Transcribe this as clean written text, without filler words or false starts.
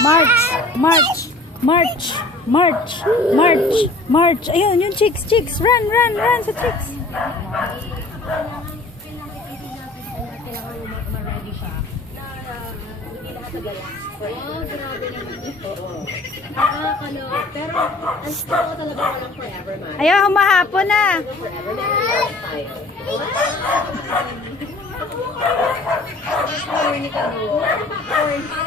March, march, march, march, march, march. Ayun, yung chicks, chicks. Run, run, run sa chicks. Oh, grabe naman ito. Nakakaloka. Pero, ang gusto ko talaga walang forever man. Ayun, humahapon na. Forever, never tayo. Wow! Corny ka mo. Corny.